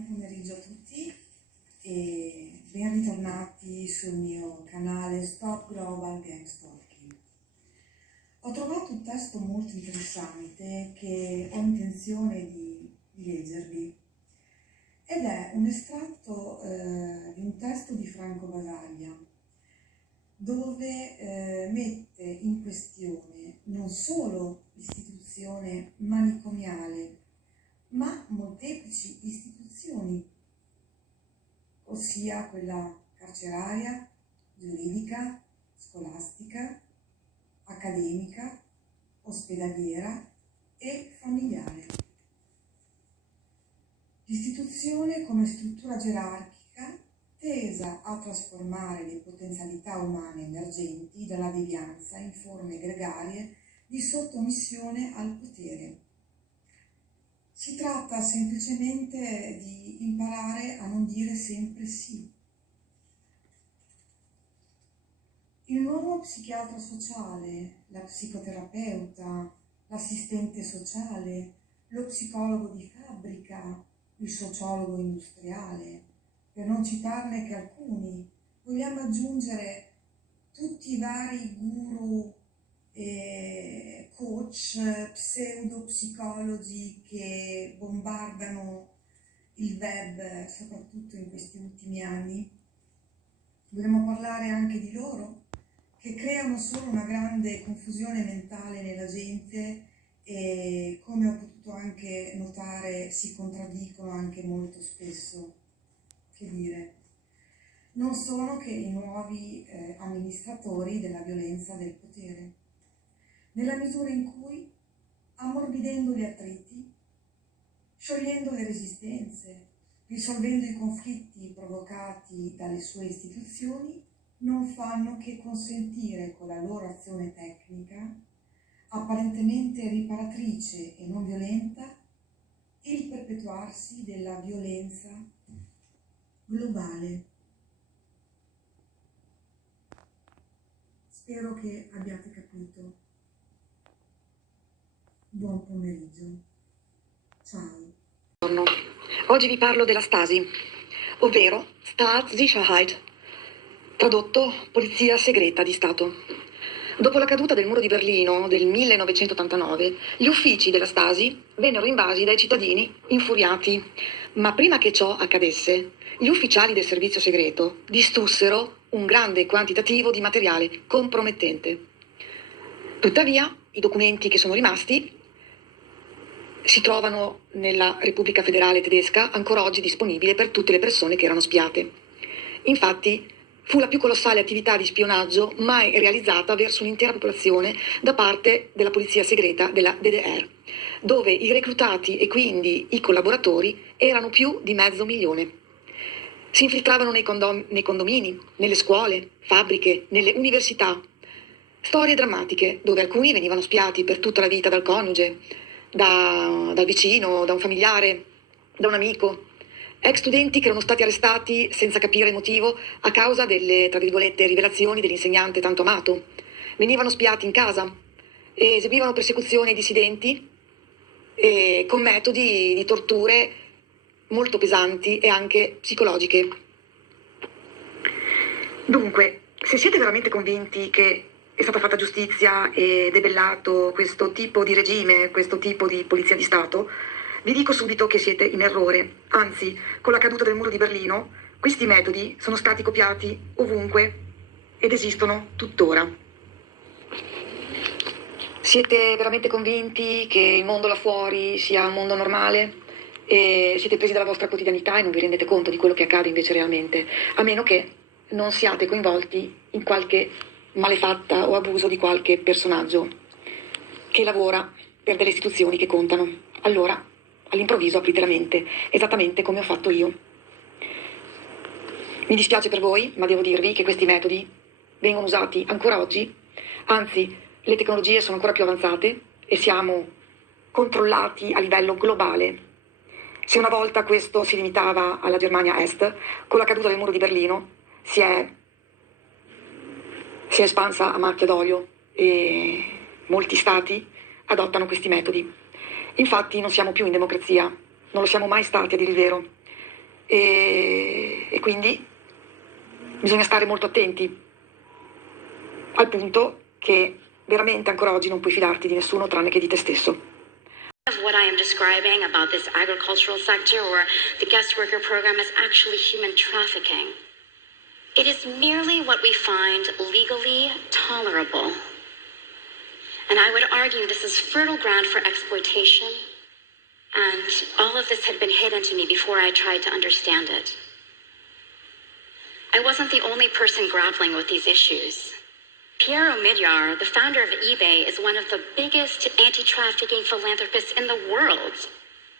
Buon pomeriggio a tutti e ben ritornati sul mio canale Stop Global Gang Stalking. Ho trovato un testo molto interessante che ho intenzione di leggervi ed è un estratto di un testo di Franco Basaglia dove mette in questione non solo l'istituzione manicomiale ma molteplici istituzioni, ossia quella carceraria, giuridica, scolastica, accademica, ospedaliera e familiare. L'istituzione come struttura gerarchica tesa a trasformare le potenzialità umane emergenti dalla devianza in forme gregarie di sottomissione al potere. Si tratta semplicemente di imparare a non dire sempre sì. Il nuovo psichiatra sociale, la psicoterapeuta, l'assistente sociale, lo psicologo di fabbrica, il sociologo industriale, per non citarne che alcuni, vogliamo aggiungere tutti i vari guru e coach, pseudopsicologi che bombardano il web, soprattutto in questi ultimi anni. Dovremmo parlare anche di loro, che creano solo una grande confusione mentale nella gente e, come ho potuto anche notare, si contraddicono anche molto spesso. Che dire? Non sono che i nuovi amministratori della violenza del potere. Nella misura in cui, ammorbidendo gli attriti, sciogliendo le resistenze, risolvendo i conflitti provocati dalle sue istituzioni, non fanno che consentire con la loro azione tecnica, apparentemente riparatrice e non violenta, il perpetuarsi della violenza globale. Spero che abbiate capito. Buon pomeriggio. Ciao. Oggi vi parlo della Stasi, ovvero Staatssicherheit, tradotto Polizia Segreta di Stato. Dopo la caduta del muro di Berlino del 1989, gli uffici della Stasi vennero invasi dai cittadini infuriati, ma prima che ciò accadesse, gli ufficiali del servizio segreto distrussero un grande quantitativo di materiale compromettente. Tuttavia, i documenti che sono rimasti si trovano nella Repubblica Federale Tedesca, ancora oggi disponibile per tutte le persone che erano spiate. Infatti, fu la più colossale attività di spionaggio mai realizzata verso un'intera popolazione da parte della polizia segreta della DDR, dove i reclutati e quindi i collaboratori erano più di 500.000. Si infiltravano nei condomini, nelle scuole, fabbriche, nelle università. Storie drammatiche, dove alcuni venivano spiati per tutta la vita dal coniuge, dal vicino, da un familiare, da un amico. Ex studenti che erano stati arrestati senza capire il motivo a causa delle, tra virgolette, rivelazioni dell'insegnante tanto amato. Venivano spiati in casa e eseguivano persecuzioni ai dissidenti e con metodi di torture molto pesanti e anche psicologiche. Dunque, se siete veramente convinti che è stata fatta giustizia e debellato questo tipo di regime, questo tipo di polizia di Stato, vi dico subito che siete in errore. Anzi, con la caduta del muro di Berlino, questi metodi sono stati copiati ovunque ed esistono tuttora. Siete veramente convinti che il mondo là fuori sia un mondo normale? E siete presi dalla vostra quotidianità e non vi rendete conto di quello che accade invece realmente, a meno che non siate coinvolti in qualche malefatta o abuso di qualche personaggio che lavora per delle istituzioni che contano. Allora, all'improvviso aprite la mente, esattamente come ho fatto io. Mi dispiace per voi, ma devo dirvi che questi metodi vengono usati ancora oggi, anzi, le tecnologie sono ancora più avanzate e siamo controllati a livello globale. Se una volta questo si limitava alla Germania Est, con la caduta del muro di Berlino si è espansa a macchia d'olio e molti stati adottano questi metodi. Infatti non siamo più in democrazia, non lo siamo mai stati a dire il vero. E quindi bisogna stare molto attenti, al punto che veramente ancora oggi non puoi fidarti di nessuno tranne che di te stesso. What I am describing about this agricultural sector or the guest worker program is actually human trafficking. It is merely what we find legally tolerable. And I would argue this is fertile ground for exploitation, and all of this had been hidden to me before I tried to understand it. I wasn't the only person grappling with these issues. Piero Midyar, the founder of eBay, is one of the biggest anti-trafficking philanthropists in the world.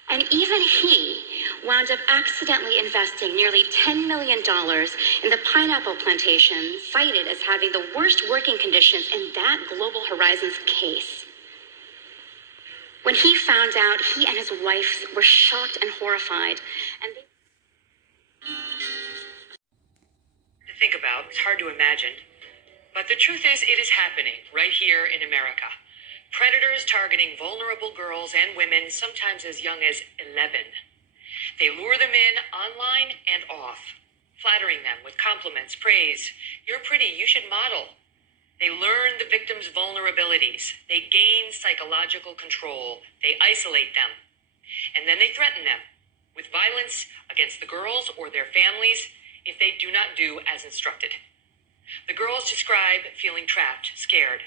And even he wound up accidentally investing nearly $10 million in the pineapple plantation, cited as having the worst working conditions in that Global Horizons case. When he found out, he and his wife were shocked and horrified. And to think about, it's hard to imagine. But the truth is, it is happening right here in America. Predators targeting vulnerable girls and women, sometimes as young as 11. They lure them in online and off, flattering them with compliments, praise. You're pretty, you should model. They learn the victim's vulnerabilities. They gain psychological control. They isolate them. And then they threaten them with violence against the girls or their families if they do not do as instructed. The girls describe feeling trapped, scared.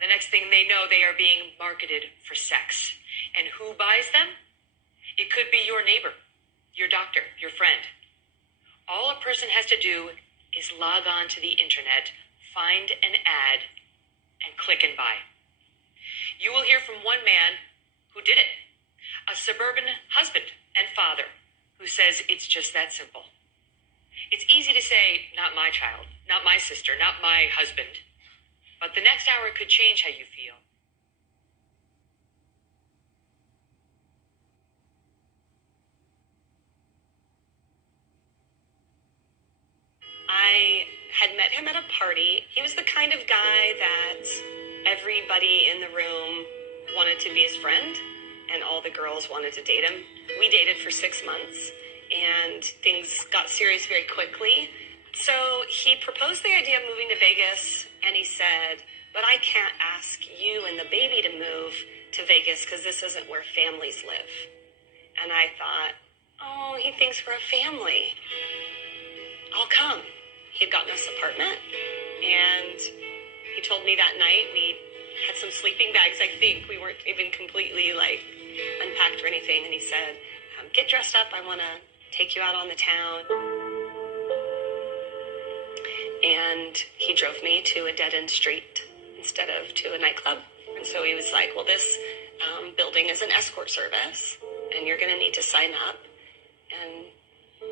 The next thing they know, they are being marketed for sex. And who buys them? It could be your neighbor, your doctor, your friend. All a person has to do is log on to the internet, find an ad, and click and buy. You will hear from one man who did it, a suburban husband and father who says it's just that simple. It's easy to say, not my child, not my sister, not my husband. But the next hour could change how you feel. I had met him at a party. He was the kind of guy that everybody in the room wanted to be his friend, and all the girls wanted to date him. We dated for 6 months, and things got serious very quickly. So he proposed the idea of moving to Vegas, and he said, but I can't ask you and the baby to move to Vegas because this isn't where families live. And I thought, oh, he thinks we're a family. I'll come. He'd gotten us an apartment, and he told me that night we had some sleeping bags, I think. We weren't even completely, unpacked or anything. And he said, get dressed up. I want to take you out on the town. And he drove me to a dead-end street instead of to a nightclub. And so he was like, well, this building is an escort service, and you're going to need to sign up. And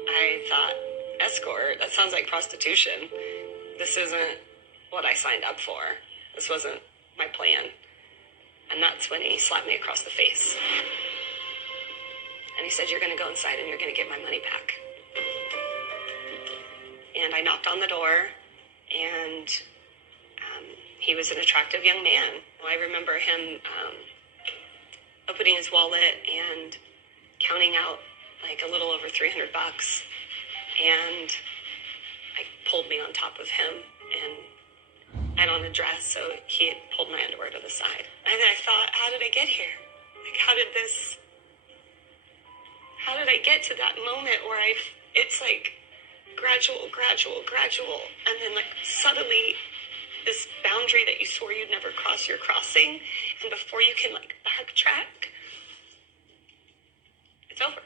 I thought, escort? That sounds like prostitution. This isn't what I signed up for. This wasn't my plan. And that's when he slapped me across the face. And he said, you're going to go inside and you're going to get my money back. And I knocked on the door, and he was an attractive young man. I remember him opening his wallet and counting out a little over $300. And I pulled me on top of him, and I had on a dress, so he had pulled my underwear to the side. And then I thought, how did I get here? How did I get to that moment where it's gradual, and then suddenly this boundary that you swore you'd never cross, you're crossing, and before you can backtrack, it's over.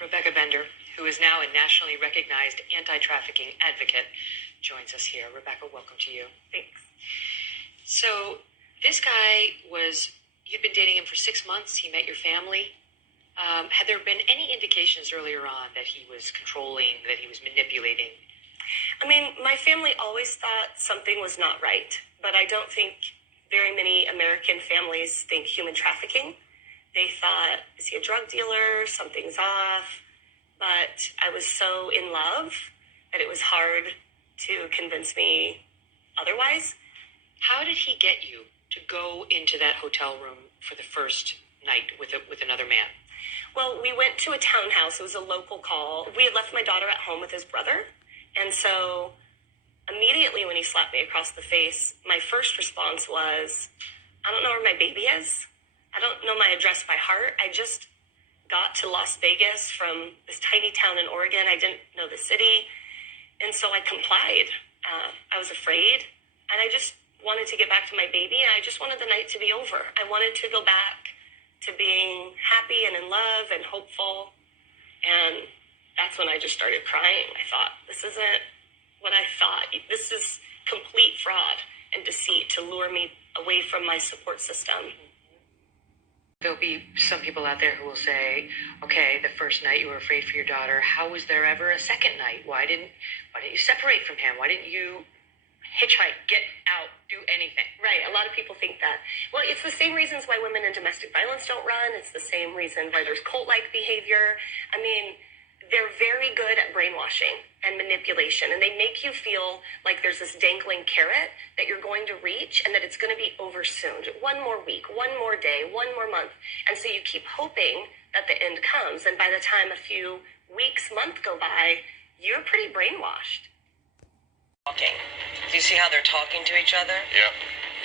Rebecca Bender, who is now a nationally recognized anti-trafficking advocate, joins us here. Rebecca, welcome to you. Thanks. So this guy you'd been dating him for 6 months. He met your family. Had there been any indications earlier on that he was controlling, that he was manipulating? I mean, my family always thought something was not right, but I don't think very many American families think human trafficking. They thought, is he a drug dealer? Something's off. But I was so in love that it was hard to convince me otherwise. How did he get you to go into that hotel room for the first night with another man? Well, we went to a townhouse. It was a local call. We had left my daughter at home with his brother. And so immediately when he slapped me across the face, my first response was, I don't know where my baby is. I don't know my address by heart. I just got to Las Vegas from this tiny town in Oregon. I didn't know the city. And so I complied. I was afraid. And I just wanted to get back to my baby. And I just wanted the night to be over. I wanted to go back to being happy and in love and hopeful. And that's when I just started crying. I thought, this isn't what I thought. This is complete fraud and deceit to lure me away from my support system. There'll be some people out there who will say, okay, the first night you were afraid for your daughter. How was there ever a second night? Why didn't you separate from him? Why didn't you hitchhike, get out, do anything? Right. A lot of people think that. Well, it's the same reasons why women in domestic violence don't run. It's the same reason why there's cult-like behavior. I mean, they're very good at brainwashing and manipulation, and they make you feel like there's this dangling carrot that you're going to reach and that it's going to be over soon. One more week, one more day, one more month. And so you keep hoping that the end comes, and by the time a few weeks, month go by, you're pretty brainwashed. Talking. Do you see how they're talking to each other? Yeah.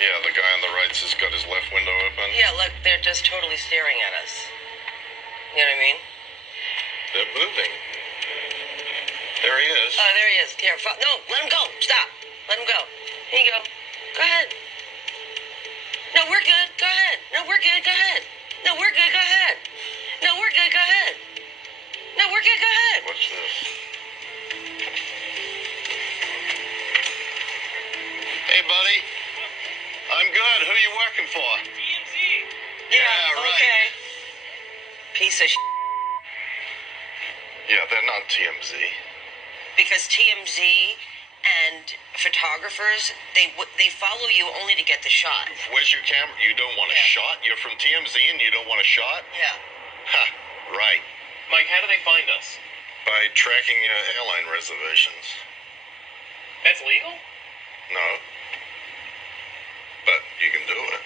Yeah, the guy on the right's just got his left window open. Yeah, look, they're just totally staring at us. You know what I mean? They're moving. There he is. Oh, there he is. Here, no, let him go. Stop. Let him go. Here you go. Go ahead. No, we're good. Go ahead. No, we're good. Go ahead. No, we're good. Go ahead. No, we're good. Go ahead. No, we're good. Go ahead. What's this? Hey, buddy. I'm good. Who you working for? TMZ. Yeah, right. Okay. Piece of shit. Yeah, they're not TMZ. Because TMZ and photographers, they follow you only to get the shot. Where's your camera? You don't want a shot? You're from TMZ and you don't want a shot? Yeah. Ha, right. Mike, how do they find us? By tracking your airline reservations. That's legal? No. But you can do it.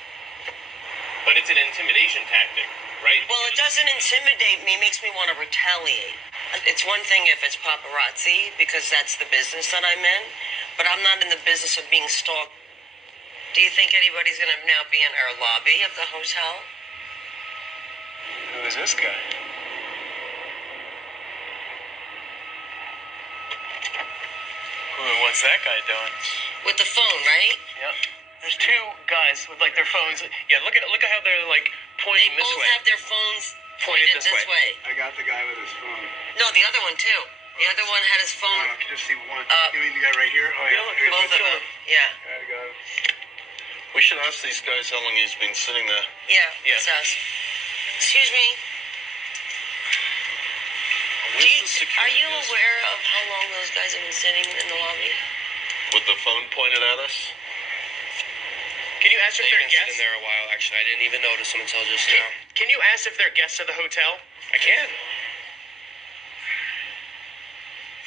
But it's an intimidation tactic, right? Well, it doesn't intimidate me. It makes me want to retaliate. It's one thing if it's paparazzi, because that's the business that I'm in, but I'm not in the business of being stalked. Do you think anybody's going to now be in our lobby of the hotel? Who is this guy? What's that guy doing? With the phone, right? Yep. There's two guys with like their phones. Yeah, look at how they're like pointing They this both way. have their phones pointed this way. I got the guy with his phone. No, the other one too. The other one had his phone. I can just see one. You mean the guy right here? Oh, yeah. look, Here's Both the of them. Yeah. I got it. We should ask these guys how long he's been sitting there. Yeah, Yeah. it's us. Excuse me. Are you aware of how long those guys have been sitting in the lobby? With the phone pointed at us? Can you ask if they're guests? there a while, actually. I didn't even notice them until just now. Can you ask if they're guests of the hotel? I can.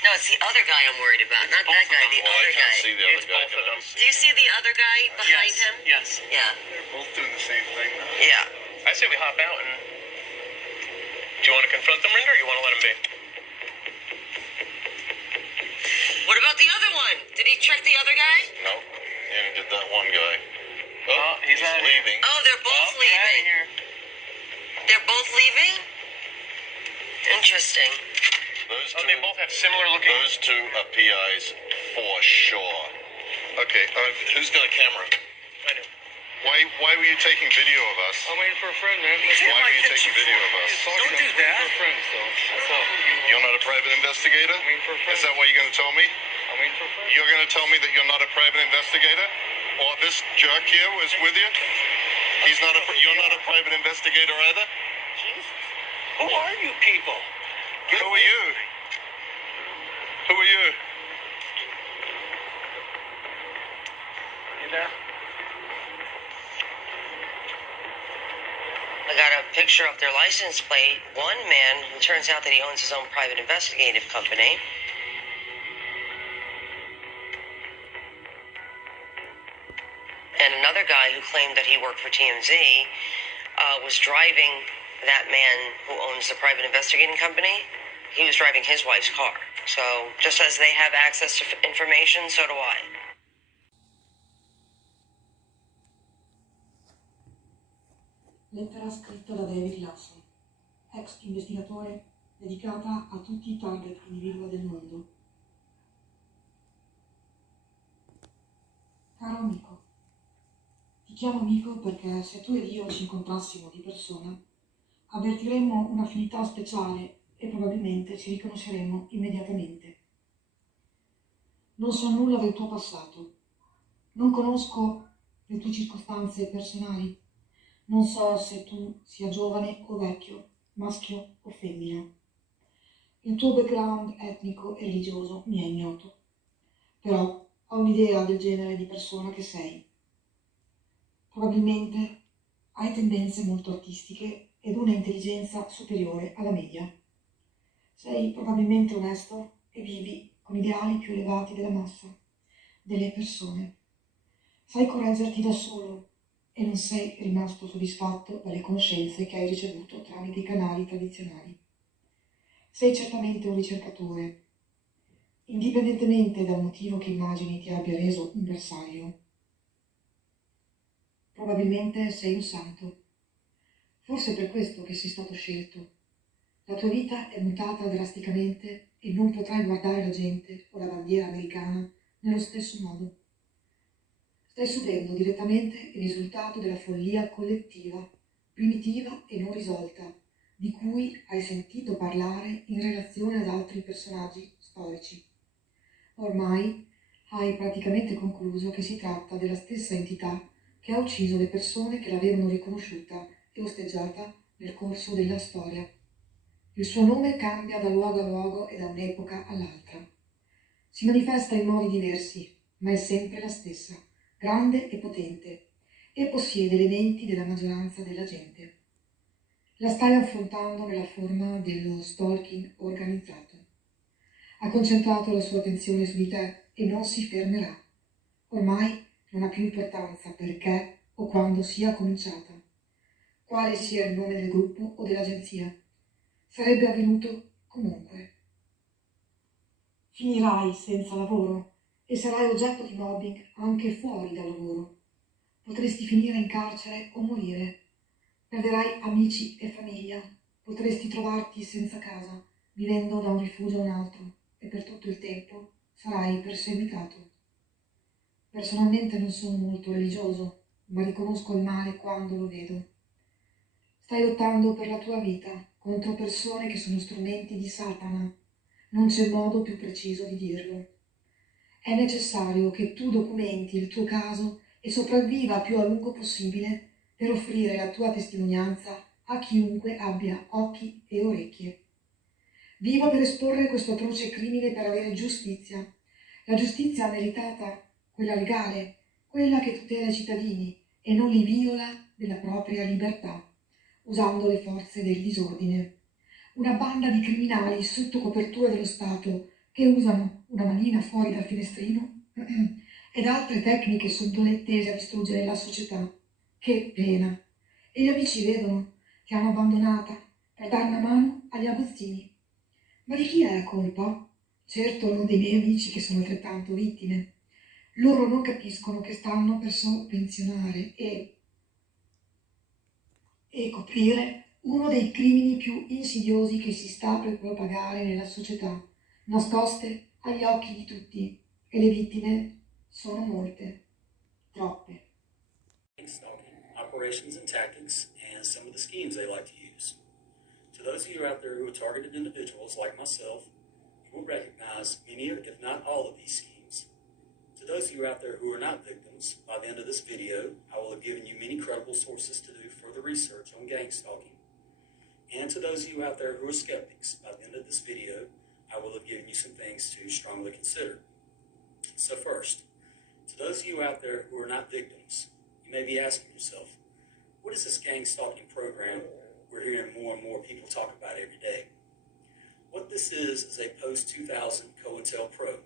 No, it's the other guy I'm worried about, not that guy, the Well, I other can't guy. see the other It's guy. both of them. Do you see the other guy behind him? Yes. Yeah. They're both doing the same thing now. Yeah. I say we hop out and. Do you want to confront them, Rinder, or you want to let them be? What about the other one? Did he check the other guy? No. He only did that one guy. Oh, he's outta here. leaving. Oh, they're both Oh, get outta leaving. here. They're both leaving? Interesting. Those Oh, two, they both have similar looking. those two are PIs for sure. Okay, who's got a camera? I do. Why were you taking video of us? I'm waiting for a friend, man. Why were you taking video of us? Don't do that. For friends, though. That's all. You're not a private investigator? I'm waiting for a friend. Is that what you're going to tell me? I'm waiting for a friend. You're going to tell me that you're not a private investigator? Or this jerk here was with you? You're not a private investigator either? Who are you people? Who are you? Who are you? You there? I got a picture of their license plate. One man, it turns out that he owns his own private investigative company. And another guy who claimed that he worked for TMZ was driving that man who owns the private investigating company. He was driving his wife's car. So just as they have access to information, so do I. Lettera scritta da David Larson, ex investigatore, dedicata a tutti i target individui del mondo. Caro amico, ti chiamo amico perché se tu ed io ci incontrassimo di persona, avvertiremmo un'affinità speciale e probabilmente ci riconosceremmo immediatamente. Non so nulla del tuo passato, non conosco le tue circostanze personali, non so se tu sia giovane o vecchio, maschio o femmina. Il tuo background etnico e religioso mi è ignoto, però ho un'idea del genere di persona che sei. Probabilmente hai tendenze molto artistiche ed una intelligenza superiore alla media. Sei probabilmente onesto e vivi con ideali più elevati della massa, delle persone. Sai correggerti da solo e non sei rimasto soddisfatto dalle conoscenze che hai ricevuto tramite i canali tradizionali. Sei certamente un ricercatore, indipendentemente dal motivo che immagini ti abbia reso un bersaglio. Probabilmente sei un santo. Forse è per questo che sei stato scelto. La tua vita è mutata drasticamente e non potrai guardare la gente o la bandiera americana nello stesso modo. Stai subendo direttamente il risultato della follia collettiva, primitiva e non risolta, di cui hai sentito parlare in relazione ad altri personaggi storici. Ormai hai praticamente concluso che si tratta della stessa entità che ha ucciso le persone che l'avevano riconosciuta e osteggiata nel corso della storia. Il suo nome cambia da luogo a luogo e da un'epoca all'altra. Si manifesta in modi diversi, ma è sempre la stessa, grande e potente, e possiede le menti della maggioranza della gente. La stai affrontando nella forma dello stalking organizzato. Ha concentrato la sua attenzione su di te e non si fermerà. Ormai non ha più importanza perché o quando sia cominciata, quale sia il nome del gruppo o dell'agenzia. Sarebbe avvenuto comunque. Finirai senza lavoro e sarai oggetto di mobbing anche fuori dal lavoro. Potresti finire in carcere o morire. Perderai amici e famiglia. Potresti trovarti senza casa, vivendo da un rifugio a un altro, e per tutto il tempo sarai perseguitato. Personalmente non sono molto religioso, ma riconosco il male quando lo vedo. Stai lottando per la tua vita contro persone che sono strumenti di Satana. Non c'è modo più preciso di dirlo. È necessario che tu documenti il tuo caso e sopravviva più a lungo possibile per offrire la tua testimonianza a chiunque abbia occhi e orecchie. Vivo per esporre questo atroce crimine per avere giustizia. La giustizia meritata, quella legale, quella che tutela i cittadini e non li viola della propria libertà, usando le forze del disordine. Una banda di criminali sotto copertura dello Stato che usano una manina fuori dal finestrino ed altre tecniche subdole tese a distruggere la società. Che pena! E gli amici vedono, ti hanno abbandonata per dare una mano agli aguzzini. Ma di chi è la colpa? Certo non dei miei amici che sono altrettanto vittime. Loro non capiscono che stanno per sovvenzionare e coprire uno dei crimini più insidiosi che si sta per propagare nella società, nascoste agli occhi di tutti, e le vittime sono molte, troppe. Stalking, operations and tactics, and some of the schemes they like to use. To those of you out there who are targeted individuals like myself, you will recognize many, if not all, of these schemes. To those of you out there who are not victims, by the end of this video, I will have given you many credible sources to do further research on gang stalking. And to those of you out there who are skeptics, by the end of this video, I will have given you some things to strongly consider. So first, to those of you out there who are not victims, you may be asking yourself, what is this gang stalking program we're hearing more and more people talk about every day? What this is a post-2000 COINTELPRO.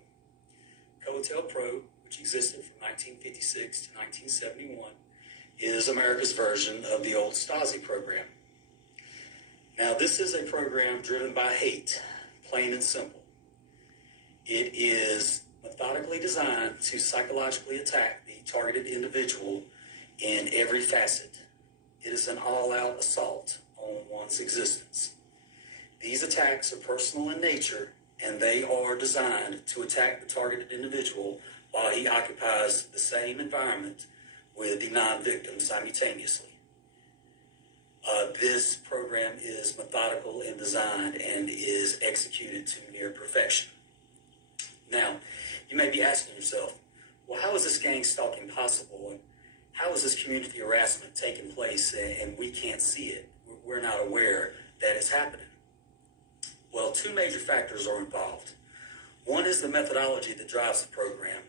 COINTELPRO, which which existed from 1956 to 1971, is America's version of the old Stasi program. Now, this is a program driven by hate, plain and simple. It is methodically designed to psychologically attack the targeted individual in every facet. It is an all-out assault on one's existence. These attacks are personal in nature, and they are designed to attack the targeted individual while he occupies the same environment with the non-victim simultaneously. This program is methodical in design and is executed to near perfection. Now, you may be asking yourself, well, how is this gang stalking possible? And how is this community harassment taking place and we can't see it? We're not aware that it's happening. Well, two major factors are involved. One is the methodology that drives the program,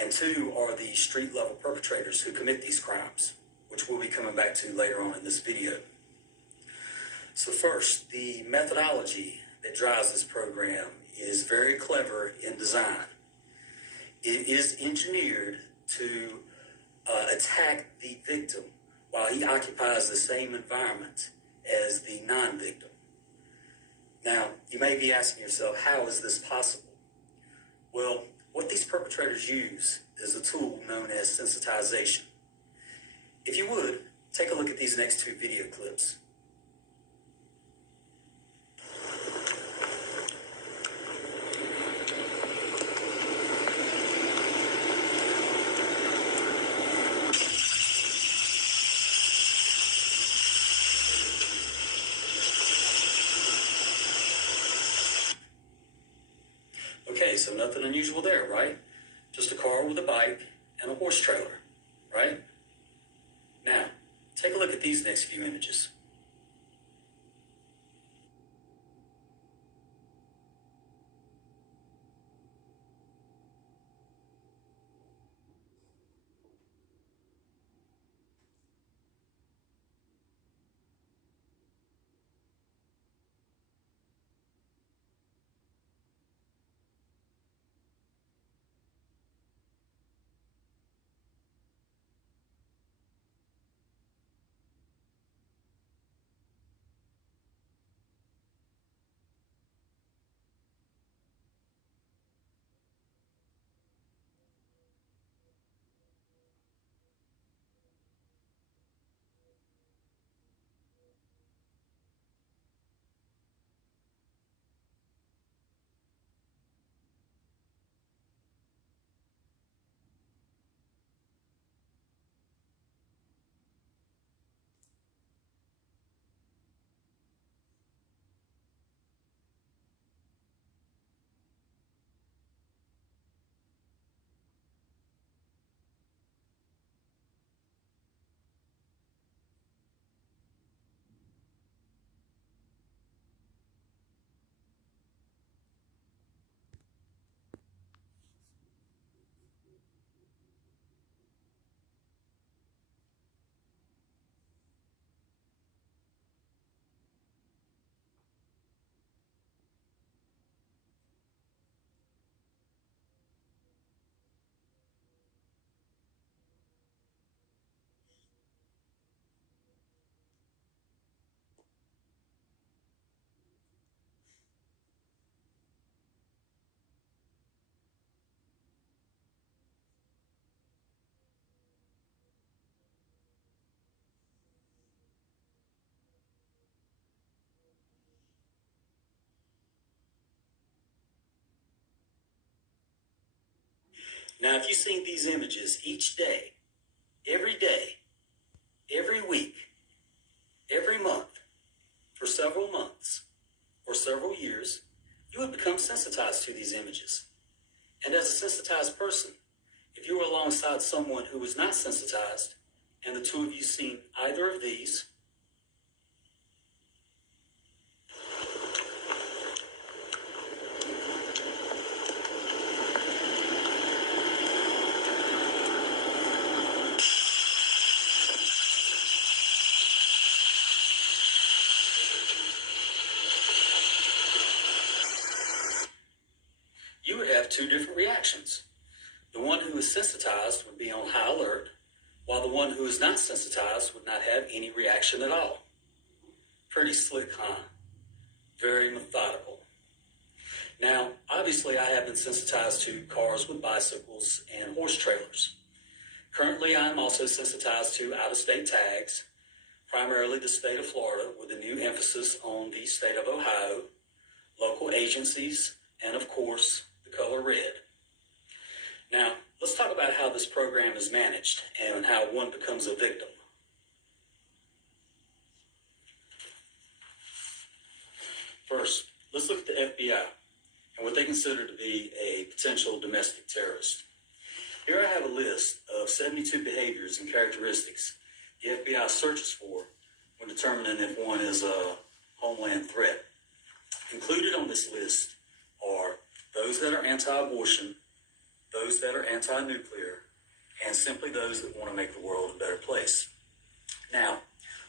and two are the street-level perpetrators who commit these crimes, which we'll be coming back to later on in this video. So first, the methodology that drives this program is very clever in design. It is engineered to attack the victim while he occupies the same environment as the non-victim. Now, you may be asking yourself, how is this possible? Well, what these perpetrators use is a tool known as sensitization. If you would, take a look at these next two video clips. Okay, so nothing unusual there, right? Just a car with a bike and a horse trailer, right? Now, take a look at these next few images. Now, if you've seen these images each day, every week, every month, for several months, or several years, you would become sensitized to these images. And as a sensitized person, if you were alongside someone who was not sensitized, and the two of you seen either of these, you would have two different reactions. The one who is sensitized would be on high alert, while the one who is not sensitized would not have any reaction at all. Pretty slick, huh? Very methodical. Now, obviously, I have been sensitized to cars with bicycles and horse trailers. Currently, I am also sensitized to out-of-state tags, primarily the state of Florida, with a new emphasis on the state of Ohio, local agencies, and of course, the color red. Now, let's talk about how this program is managed and how one becomes a victim. First, let's look at the FBI and what they consider to be a potential domestic terrorist. Here I have a list of 72 behaviors and characteristics the FBI searches for when determining if one is a homeland threat. Included on this list are those that are anti-abortion, those that are anti-nuclear, and simply those that want to make the world a better place. Now,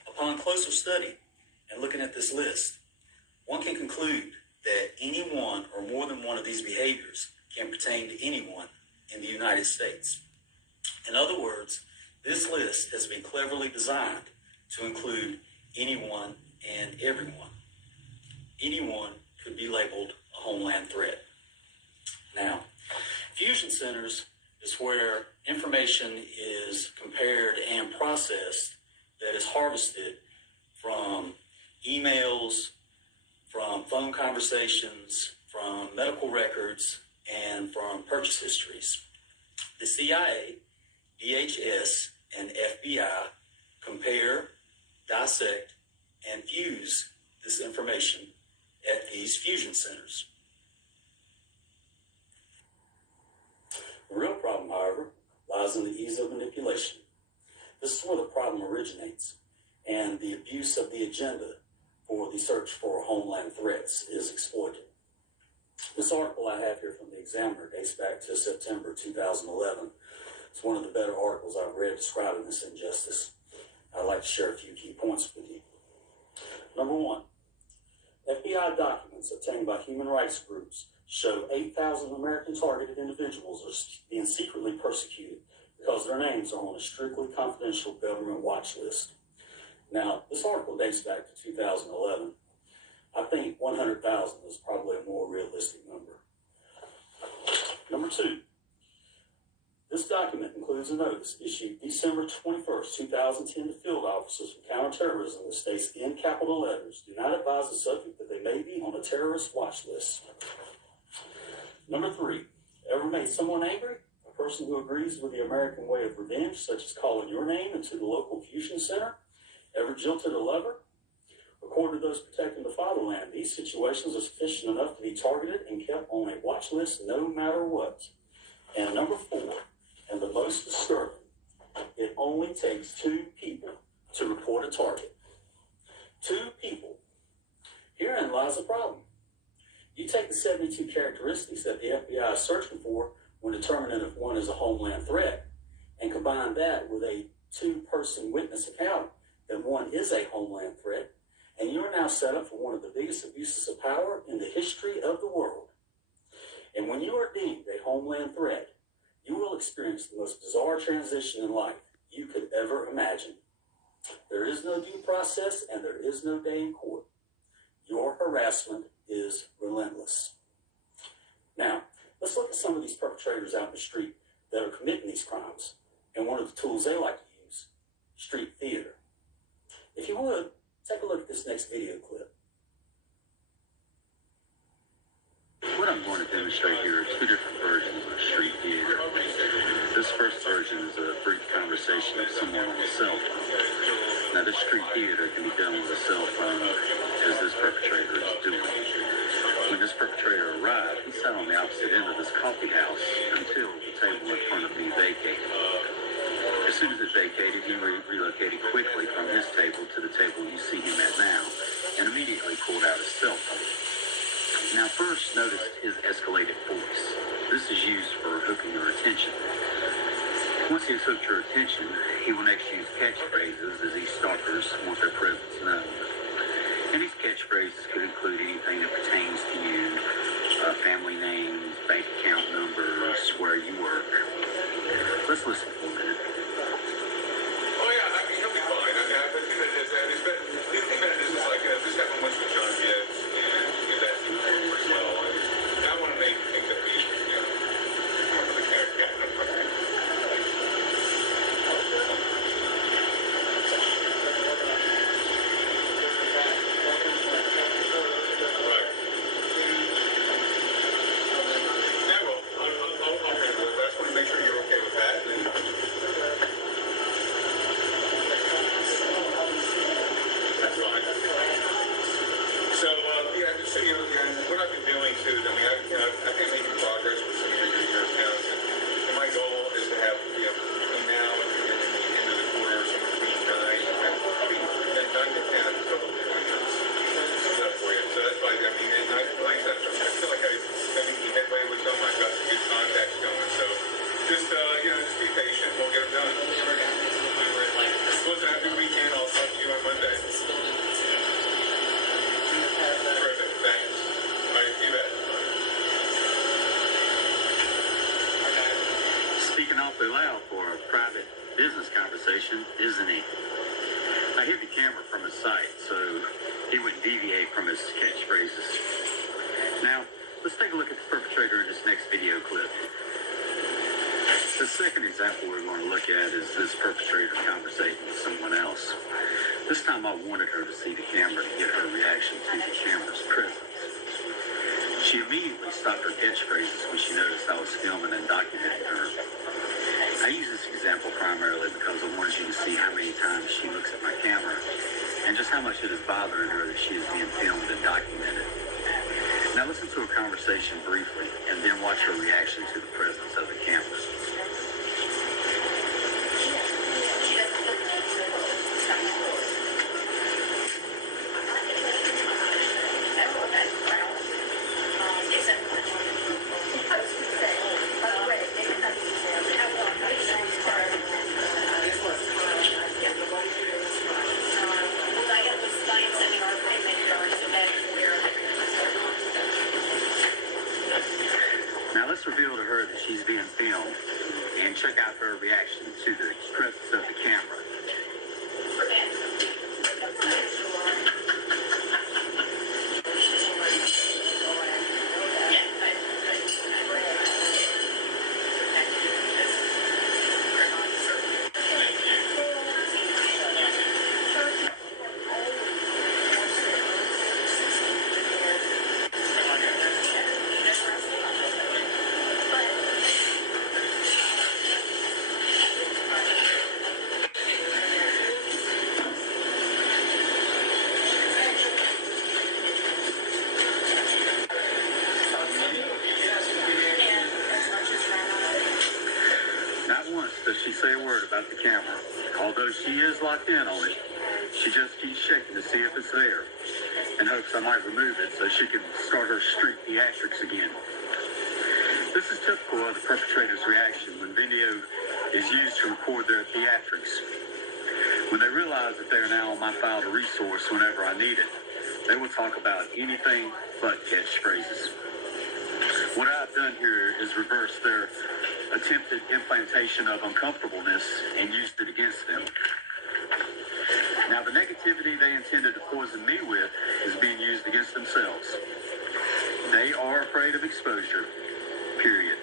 upon closer study and looking at this list, one can conclude that any one or more than one of these behaviors can pertain to anyone in the United States. In other words, this list has been cleverly designed to include anyone and everyone. Anyone could be labeled a homeland threat. Now, fusion centers is where information is compared and processed that is harvested from emails, from phone conversations, from medical records, and from purchase histories. The CIA, DHS, and FBI compare, dissect, and fuse this information at these fusion centers. The real problem, however, lies in the ease of manipulation. This is where the problem originates, and the abuse of the agenda for the search for homeland threats is exploited. This article I have here from the Examiner dates back to September 2011. It's one of the better articles I've read describing this injustice. I'd like to share a few key points with you. Number one, FBI documents obtained by human rights groups show 8,000 American targeted individuals are being secretly persecuted because their names are on a strictly confidential government watch list. Now, this article dates back to 2011. I think 100,000 is probably a more realistic number. Number two, this document includes a notice issued December 21st, 2010 to field officers for counterterrorism that states in capital letters, do not advise the subject that they may be on a terrorist watch list. Number three, ever made someone angry? A person who agrees with the American way of revenge, such as calling your name into the local fusion center? Ever jilted a lover? According to those protecting the fatherland, these situations are sufficient enough to be targeted and kept on a watch list no matter what. And number four, and the most disturbing, it only takes 2 people to report a target. 2 people. Herein lies the problem. You take the 72 characteristics that the FBI is searching for when determining if one is a homeland threat, and combine that with a 2-person witness account that one is a homeland threat, and you are now set up for one of the biggest abuses of power in the history of the world. And when you are deemed a homeland threat, you will experience the most bizarre transition in life you could ever imagine. There is no due process and there is no day in court. Your harassment is relentless. Now, let's look at some of these perpetrators out in the street that are committing these crimes. And one of the tools they like to use, street theater. If you would, take a look at this next video clip. What I'm going to demonstrate here are 2 different versions of street theater. This first version is a brief conversation of someone on a cell phone. Now, this street theater can be done with a cell phone, as this perpetrator is doing. When this perpetrator arrived, he sat on the opposite end of this coffee house until the table in front of me vacated. As soon as it vacated, he relocated quickly from his table to the table you see him at now, and immediately pulled out his cell phone. Now, first, notice his escalated voice. This is used for hooking your attention. Once he has hooked your attention, he will next use catchphrases as these stalkers want their presence known. And these catchphrases could include anything that pertains to you, family names, bank account numbers, where you work, listen for a minute. Oh yeah, I mean he'll be fine. I mean, the thing that is, the thing that is like this happened once with John Gibbs, and that too as well. And I want to make think that we, the character. Isn't he? I hid the camera from his sight so he wouldn't deviate from his catchphrases. Now, let's take a look at the perpetrator in this next video clip. The second example we're going to look at is this perpetrator conversating with someone else. This time I wanted her to see the camera to get her reaction to the camera's presence. She immediately stopped her catchphrases when she noticed I was filming and documenting her. I use this example primarily because I wanted you to see how many times she looks at my camera and just how much it is bothering her that she is being filmed and documented. Now listen to her conversation briefly and then watch her reaction to the presence of the camera. Reveal to her that she's being filmed and check out her reaction to the presence of the camera. Does she say a word about the camera? Although she is locked in on it, she just keeps checking to see if it's there in hopes I might remove it so she can start her street theatrics again. This is typical of the perpetrator's reaction when video is used to record their theatrics. When they realize that they are now on my file to resource whenever I need it, they will talk about anything but catchphrases. What I've done here is reverse their attempted implantation of uncomfortableness and used it against them. Now, the negativity they intended to poison me with is being used against themselves. They are afraid of exposure, period.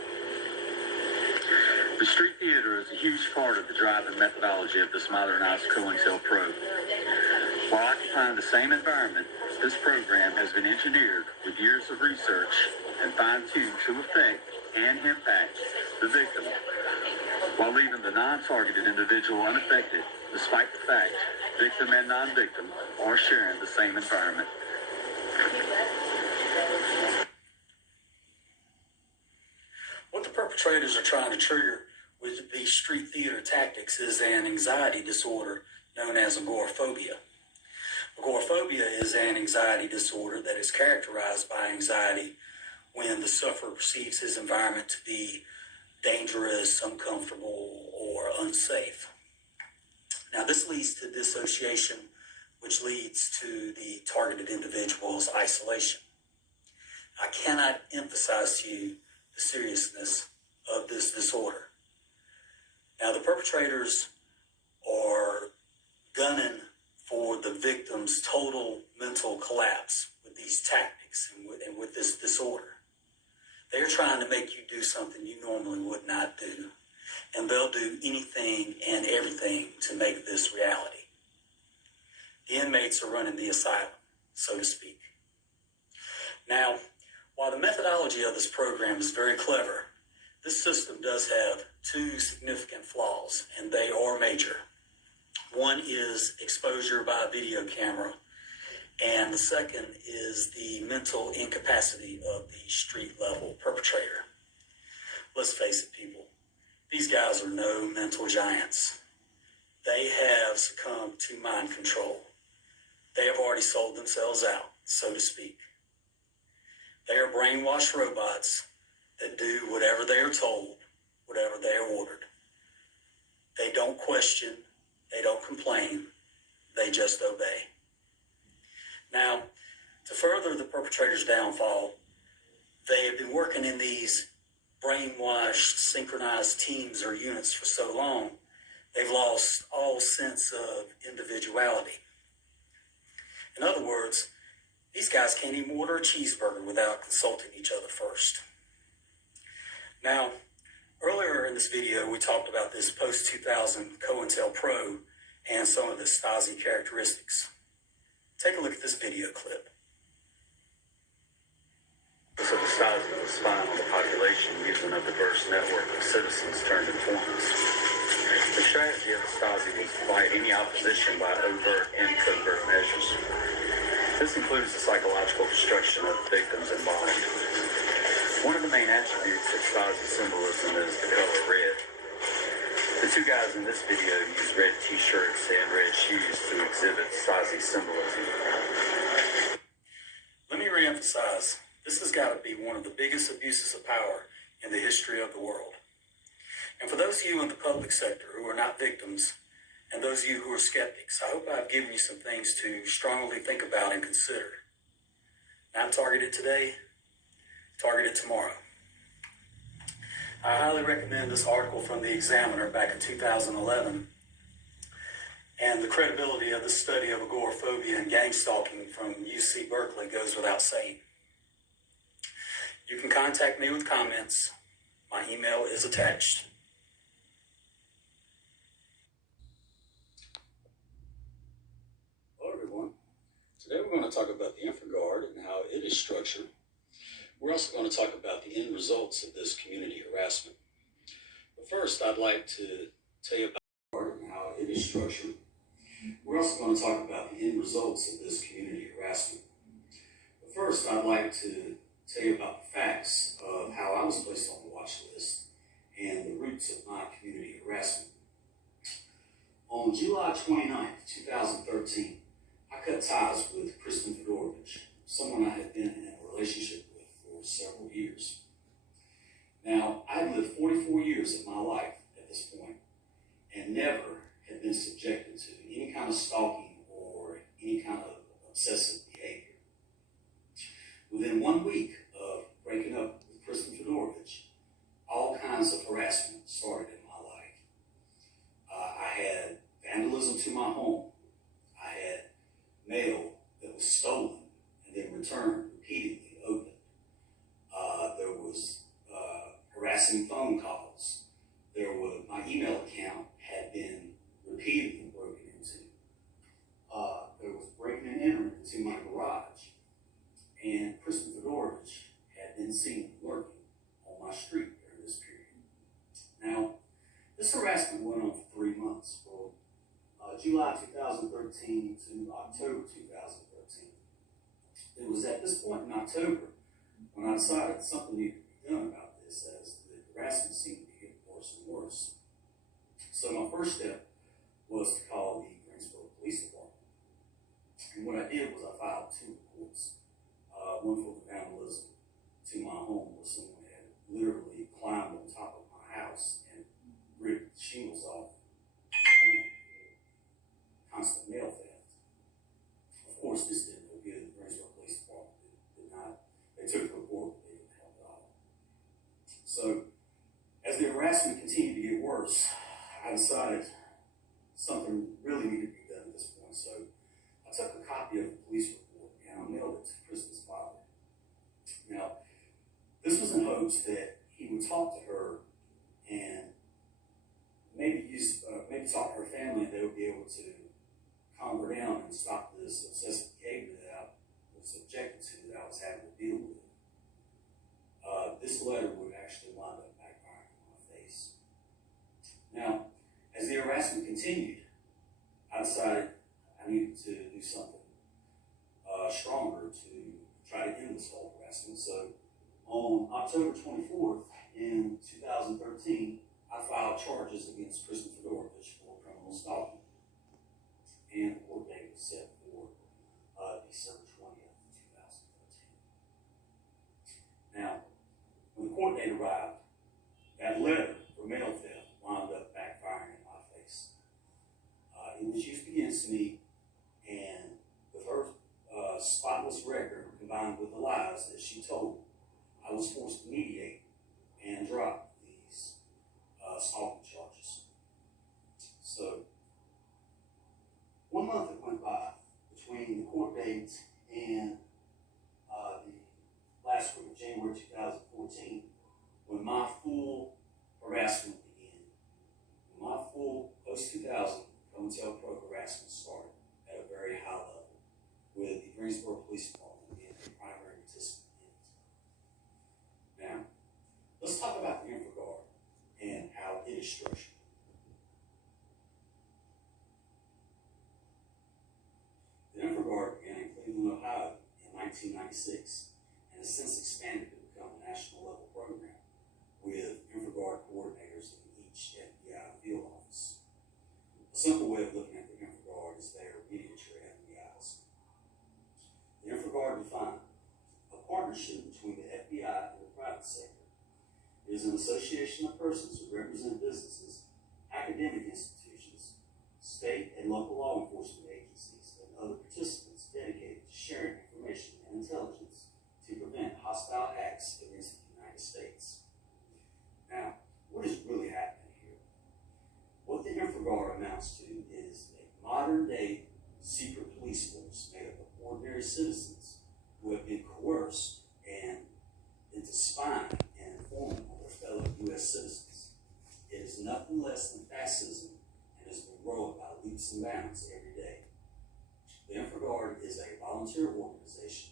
The street theater is a huge part of the driving methodology of this modernized COINTELPRO. While occupying the same environment, this program has been engineered with years of research and fine-tuned to affect and impact the victim, while leaving the non-targeted individual unaffected, despite the fact victim and non-victim are sharing the same environment. What the perpetrators are trying to trigger with these street theater tactics is an anxiety disorder known as agoraphobia. Agoraphobia is an anxiety disorder that is characterized by anxiety when the sufferer perceives his environment to be dangerous, uncomfortable, or unsafe. Now, this leads to dissociation, which leads to the targeted individual's isolation. I cannot emphasize to you the seriousness of this disorder. perpetrators are gunning for the victim's total mental collapse with these tactics and with this disorder. They're trying to make you do something you normally would not do. And they'll do anything and everything to make this reality. The inmates are running the asylum, so to speak. Now, while the methodology of this program is very clever, this system does have two significant flaws, and they are major. One is exposure by a video camera, and the second is the mental incapacity of the street-level perpetrator. Let's face it, people. These guys are no mental giants. They have succumbed to mind control. They have already sold themselves out, so to speak. They are brainwashed robots that do whatever they are told, whatever they are ordered. They don't question, they don't complain, they just obey. Now, to further the perpetrator's downfall, they have been working in these brainwashed, synchronized teams or units for so long, they've lost all sense of individuality. In other words, these guys can't even order a cheeseburger without consulting each other first. Now, earlier in this video, we talked about this post-2000 COINTELPRO and some of the Stasi characteristics. Take a look at this video clip. So the Stasi was spying on the population using a diverse network of citizens turned informants. The strategy of the Stasi was to fight any opposition by overt and covert measures. This includes the psychological destruction of the victims involved. One of the main attributes of Stasi symbolism is the color red. The two guys in this video use red t-shirts and red shoes to exhibit Stasi symbolism. Let me reemphasize. This has got to be one of the biggest abuses of power in the history of the world. And for those of you in the public sector who are not victims, and those of you who are skeptics, I hope I've given you some things to strongly think about and consider. Not targeted today, targeted tomorrow. I highly recommend this article from the Examiner back in 2011, and the credibility of this study of agoraphobia and gang stalking from UC Berkeley goes without saying. You can contact me with comments. My email is attached. Hello, everyone. Today we're going to talk about the InfraGard and how it is structured. We're also going to talk about the end results of this community harassment. But first, I'd like to tell you about InfraGard and how it is structured. We're also going to talk about the end results of this community harassment. But first, I'd like to tell you about the facts of how I was placed on the watch list and the roots of my community harassment. On July 29th, 2013, I cut ties with Kristen Fedorovich, someone I had been in a relationship with for several years. Now, I had lived 44 years of my life at this point and never had been subjected to any kind of stalking or any kind of obsessive behavior. Within 1 week of breaking up with Kristen Fedorovich, all kinds of harassment started in my life. I had vandalism to my home. I had mail that was stolen and then returned, repeatedly opened. There was harassing phone calls. My email account had been repeatedly broken into. There was breaking and entering into my garage. And Kristen Fedorovich had been seen lurking on my street during this period. Now, this harassment went on for 3 months, from July 2013 to October 2013. It was at this point in October when I decided something needed to be done about this, as the harassment seemed to get worse and worse. So my first step was to call the Greensboro Police Department. And what I did was I filed 2 reports. One for the vandalism to my home, where someone had literally climbed on top of my house and ripped the shingles off, and constant mail theft. Of course, this didn't go good. The Greensboro Police Department did not. They took the report, but they didn't help at all. So, as the harassment continued to get worse, I I decided something really needed to be done at this point, so I took a copy of the police report and I mailed it to Kristen's father. Now, this was in hopes that he would talk to her and maybe talk to her family, and they would be able to calm her down and stop this obsessive behavior that I was subjected to, that I was having to deal with. This letter would actually wind up backfiring in my face. Now, as the harassment continued, I decided I needed to do something stronger to try to end this whole harassment. So on October 24th in 2013, I filed charges against Kristen Fedorovich for criminal stalking. And the court date was set for December 20th, 2013. Now, when the court date arrived, that letter for mail theft wound up backfiring in my face. It was used against me, and with her spotless record combined with the lies that she told, I was forced to mediate and drop these stalking charges. So, 1 month went by between the court date and the last week of January 2014, when my full harassment began. When my full post-2000 COINTELPRO harassment started at a very high level, with the Greensboro Police Department being a primary participant in it. Now, let's talk about the InfraGard and how it is structured. The InfraGard began in Cleveland, Ohio in 1996 and has since expanded to become a national level program with InfraGard coordinators in each FBI field office. A simple way of looking at the InfraGard is they are miniature FBIs. The InfraGard defined a partnership between the FBI and the private sector. It is an association of persons who represent businesses, academic institutions, state and local law enforcement agencies, and other participants dedicated to sharing information and intelligence to prevent hostile acts against the United States. Now, what is really happening here? What the InfraGard amounts to is a modern-day secret police force made up of ordinary citizens who have been coerced and into spying and informing on their fellow U.S. citizens. It is nothing less than fascism and has been growing by leaps and bounds every day. The InfraGard is a volunteer organization.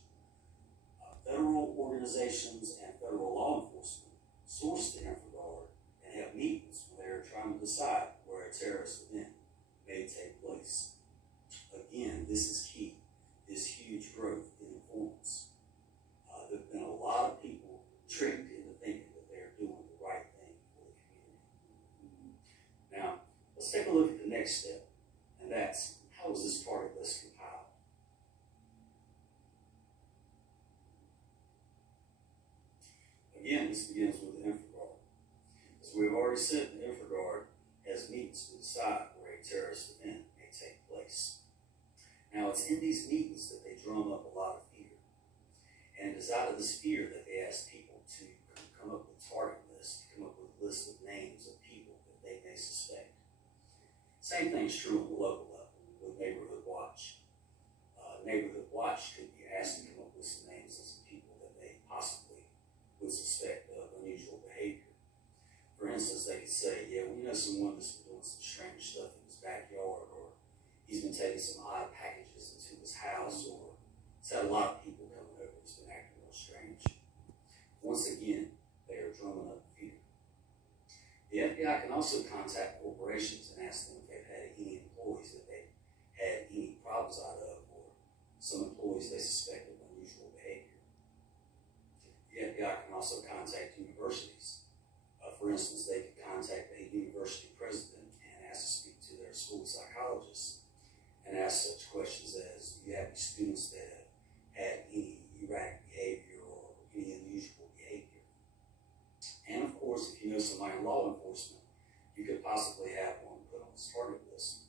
Federal organizations and federal law enforcement source the InfraGard and have meetings when they are trying to decide where a terrorist event may take place. Again, this is key, this huge growth in informants. There have been a lot of people tricked into thinking that they're doing the right thing for the community. Now, let's take a look at the next step, and that's, how is this target list compiled? Again, this begins with the InfraGard. As we've already said, the InfraGard has meetings to decide where a terrorist event may take place. Now, it's in these meetings that they drum up a lot of fear. And it is out of this fear that they ask people to come up with target lists, to come up with a list of names of people that they may suspect. Same thing's true on the local level with Neighborhood Watch. Neighborhood Watch could be asked to come up with some names of some people that they possibly would suspect of unusual behavior. For instance, they could say, yeah, we know someone that's been doing some strange stuff in his backyard, or he's been taking some odd packages into his house, or he's had a lot of people coming over, he's been acting real strange. Once again, they are drumming up fear. The FBI can also contact corporations and ask them if they've had any employees that they've had any problems out of, or some employees they suspect of unusual behavior. The FBI can also contact universities. For instance, they could contact a university president and ask to speak to their school psychologist and ask such questions as, do you have any students that have had any erratic behavior or any unusual behavior? And of course, if you know somebody in law enforcement, you could possibly have one put on this target list.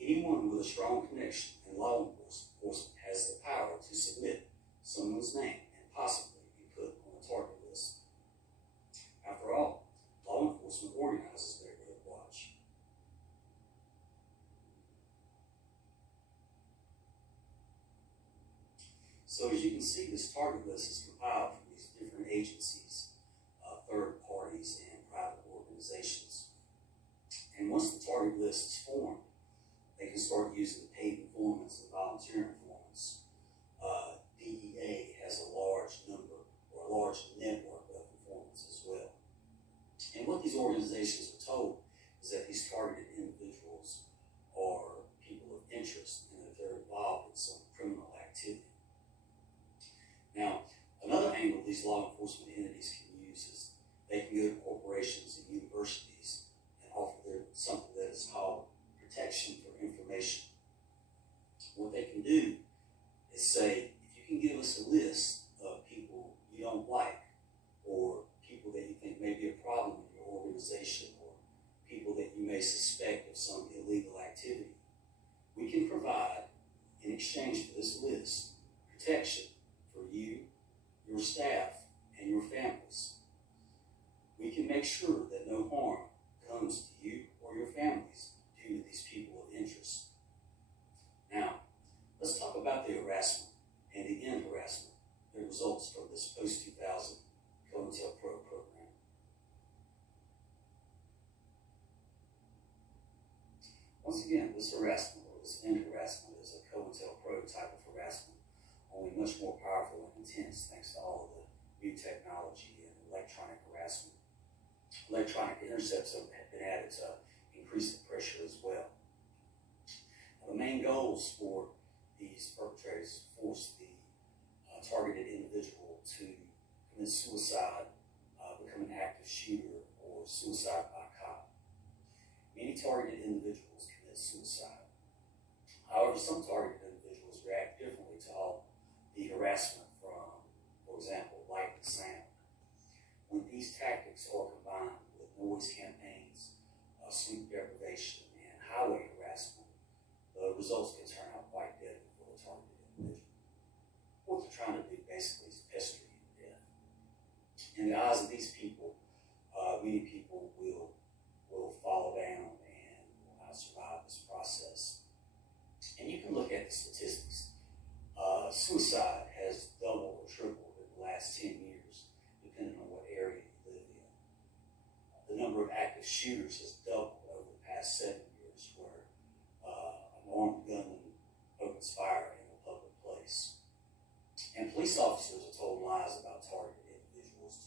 Anyone with a strong connection in law enforcement has the power to submit someone's name and possibly be put on a target list. After all, law enforcement organizes Neighborhood Watch. can see, this target list is compiled from these different agencies, third parties, and private organizations. And once the target list is formed, they can start using paid informants and volunteer informants. DEA has a large number or a large network of informants as well. And what these organizations are told is that these targeted individuals are people of interest and that they're involved in some criminal activity. Now, another angle these law enforcement entities can use is they can go to corporations and universities and offer them something that is called protection for information. What they can do is say, if you can give us a list of people you don't like, or people that you think may be a problem in your organization, or people that you may suspect of some illegal activity, we can provide, in exchange for this list, protection for you, your staff, and your families. We can make sure that no harm comes to you or your families due to these people of interest. Now, let's talk about the harassment and the end harassment that results from this post-2000 COINTELPRO program. Once again, this harassment or this end harassment is a COINTELPRO type of harassment, only much more powerful and intense thanks to all of the new technology and electronic harassment. Electronic intercepts have been added to increase the pressure as well. Now, the main goals for these perpetrators force the targeted individual to commit suicide, become an active shooter, or suicide by cop. Many targeted individuals commit suicide. However, some targeted individuals react differently to all the harassment from, for example, light and sound. When these tactics are combined with noise campaigns, sleep deprivation, and highway harassment, the results can turn out quite deadly for the targeted individual. What they're trying to do basically is pester you to death. In the eyes of these people, many people will fall down and will not survive this process. And you can look at the statistics. Suicide has doubled or tripled in the last 10 years, depending on what area you live in. The number of active shooters has doubled over the past 7 years, where an armed gunman opens fire in a public place. And police officers are told lies about targeted individuals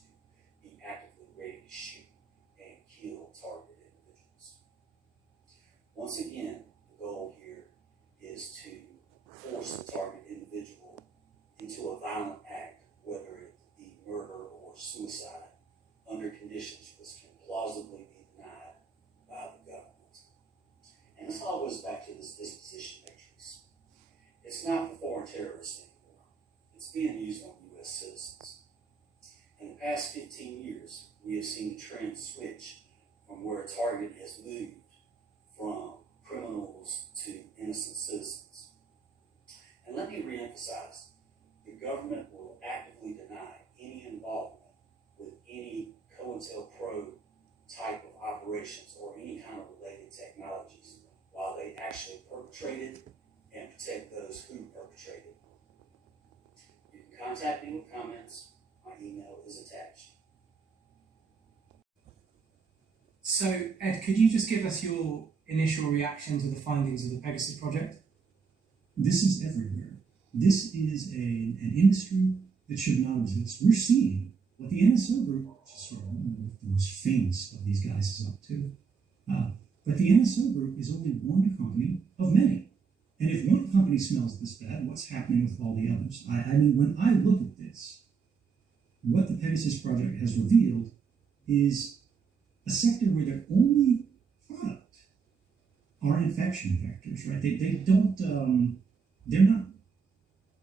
to be actively ready to shoot and kill targeted individuals. Once again, the goal here is to force the targeted individual into a violent act, whether it be murder or suicide, under conditions which can plausibly be denied by the government. And this all goes back to this disposition matrix. It's not for foreign terrorists anymore. It's being used on U.S. citizens. In the past 15 years, we have seen the trend switch from where a target has moved from criminals to innocent citizens. And let me reemphasize, the government will actively deny any involvement with any COINTELPRO type of operations or any kind of related technologies while they actually perpetrate it and protect those who perpetrate it. You can contact me with comments. My email is attached. So, Ed, could you just give us your initial reaction to the findings of the Pegasus project? This is everywhere. This is an industry that should not exist. We're seeing what the NSO group, which is sort of one of the most famous of these guys, is up to. But the NSO group is only one company of many. And if one company smells this bad, what's happening with all the others? I mean, when I look at this, what the Pegasus project has revealed is a sector where their only product are infection vectors, right? They don't, they're not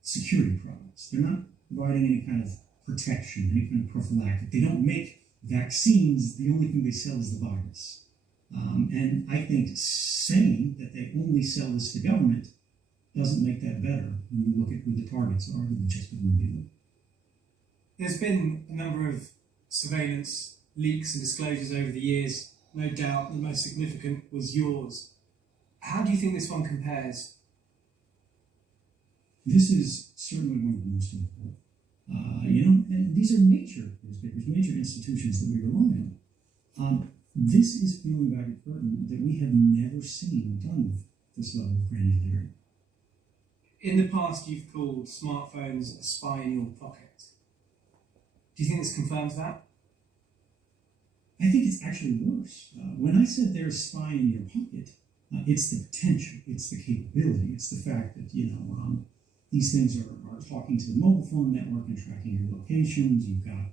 security products. They're not providing any kind of protection, any kind of prophylactic. They don't make vaccines. The only thing they sell is the virus. And I think saying that they only sell this to government doesn't make that better when you look at who the targets are that we just been revealed. There's been a number of surveillance leaks and disclosures over the years. No doubt the most significant was yours. How do you think this one compares? This is everywhere. This is an industry that should not exist. We're seeing what the NSO group, which is sort of one of the most famous of these guys, is up to. But the NSO group is only one company of many. And if one company smells this bad, what's happening with all the others? I mean, when I look at this, what the Pegasus project has revealed is a sector where their only product are infection vectors, right? They don't make vaccines. The only thing they sell is the virus. And I think saying that they only sell this to government doesn't make that better when you look at who the targets are that we just been revealed. There's been a number of surveillance leaks and disclosures over the years. No doubt the most significant was yours. This is certainly one of the most important. And these are nature newspapers, major institutions that we rely on. This is peeling back a curtain that we have never seen done with this level of granularity. In the past, you've called smartphones a spy in your pocket. Do you think this confirms that? I think it's actually worse. When I said they're a spy in your pocket, it's the potential, it's the capability, it's the fact that, these things are talking to the mobile phone network and tracking your locations. You've got,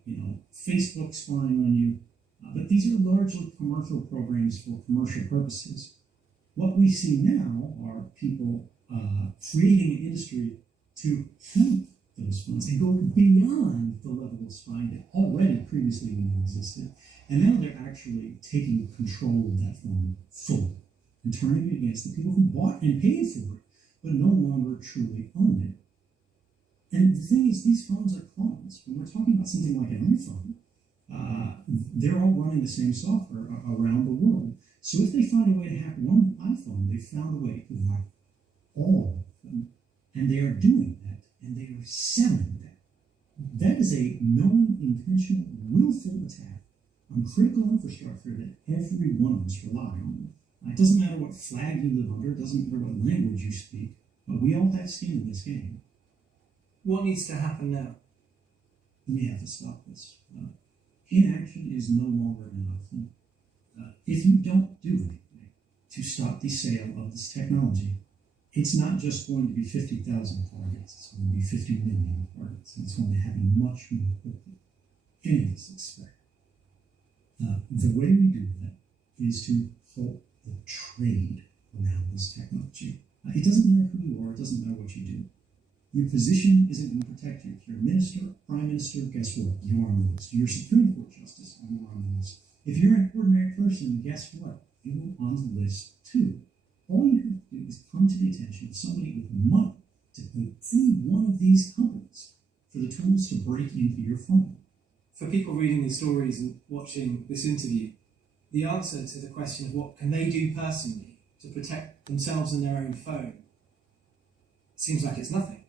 Facebook spying on you. But these are largely commercial programs for commercial purposes. What we see now are people creating an industry to help those phones and go beyond the level of spying that already previously existed. And now they're actually taking control of that phone fully and turning it against the people who bought and paid for it, but no longer truly own it. And the thing is, these phones are clones. When we're talking about something like an iPhone, they're all running the same software around the world. So if they find a way to hack one iPhone, they've found a way to hack all of them. And they are doing that, and they are selling that. That is a knowing, intentional, willful attack on critical infrastructure that every one of us rely on. It doesn't matter what flag you live under, it doesn't matter what language you speak, but we all have skin in this game. What needs to happen now? We have to stop this. Inaction is no longer an option. If you don't do anything to stop the sale of this technology, it's not just going to be 50,000 targets, it's going to be 50 million targets, and it's going to happen much more quickly. Any of us expect. The way we do that is to halt the trade around this technology. It doesn't matter who you are, it doesn't matter what you do. Your position isn't going to protect you. If you're a minister, prime minister, guess what? You're on the list. You're a Supreme Court justice, you're on the list. If you're an ordinary person, guess what? You're on the list too. All you have to do is come to the attention of somebody with money to pay any one of these companies for the tools to break into your phone. For people reading these stories and watching this interview, the answer to the question of what can they do personally to protect themselves and their own phone seems like it's nothing.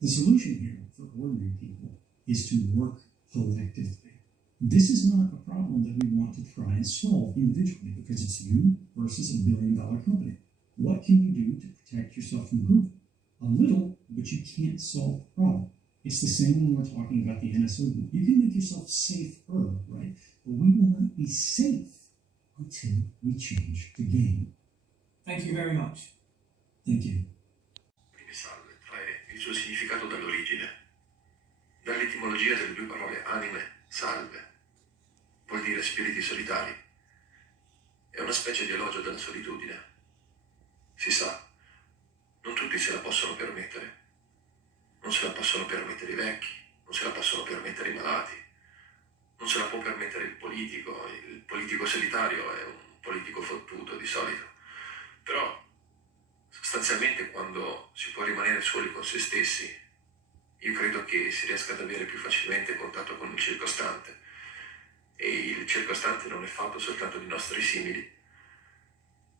The solution here for ordinary people is to work collectively. This is not a problem that we want to try and solve individually because it's you versus $1 billion company. What can you do to protect yourself from Google? A little, but you can't solve the problem. It's the same when we're talking about the NSO group. You can make yourself safer, right? But we will not be safe until we change the game. Thank you very much. Thank you. Il suo significato dall'origine, dall'etimologia delle due parole anime, salve, vuol dire spiriti solitari. È una specie di elogio della solitudine. Si sa, non tutti se la possono permettere. Non se la possono permettere i vecchi, non se la possono permettere i malati, non se la può permettere il politico. Il politico solitario è un politico fottuto di solito. Però sostanzialmente quando si può rimanere soli con se stessi, io credo che si riesca ad avere più facilmente contatto con il circostante. E il circostante non è fatto soltanto di nostri simili,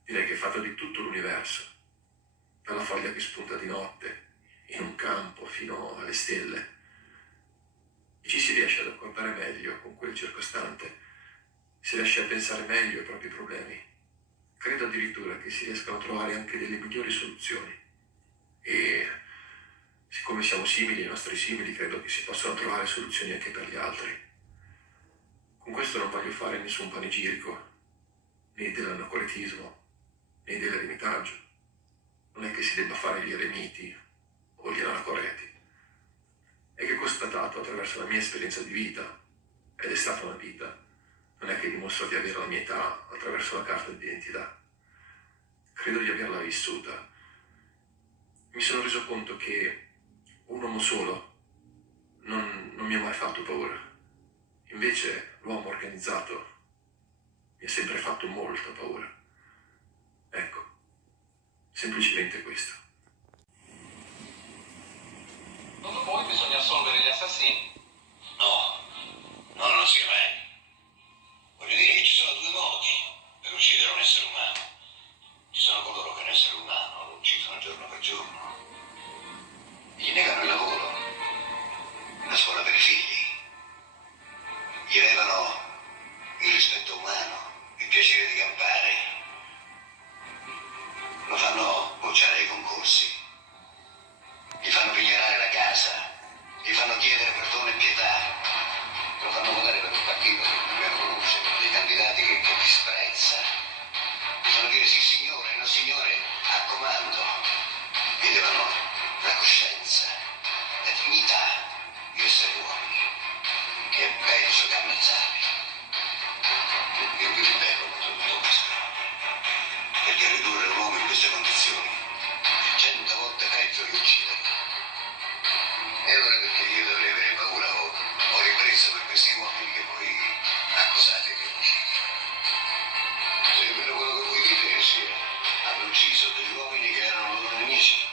direi che è fatto di tutto l'universo, dalla foglia che spunta di notte, in un campo fino alle stelle. E ci si riesce ad accordare meglio con quel circostante, si riesce a pensare meglio ai propri problemi. Credo addirittura che si riescano a trovare anche delle migliori soluzioni. E siccome siamo simili ai nostri simili, credo che si possano trovare soluzioni anche per gli altri. Con questo non voglio fare nessun panegirico, né dell'anacoretismo, né dell'eremitaggio. Non è che si debba fare gli eremiti o gli anacoreti. È che constatato attraverso la mia esperienza di vita, ed è stata una vita, non è che dimostro di avere la mia età attraverso la carta d'identità. Credo di averla vissuta. Mi sono reso conto che un uomo solo non mi ha mai fatto paura. Invece l'uomo organizzato mi ha sempre fatto molta paura. Ecco, semplicemente questo. Secondo voi bisogna assolvere gli assassini? No, non sia mai. Voglio dire che ci sono due modi per uccidere un essere umano. Ci sono coloro che un essere umano lo uccidono giorno per giorno. benissimo.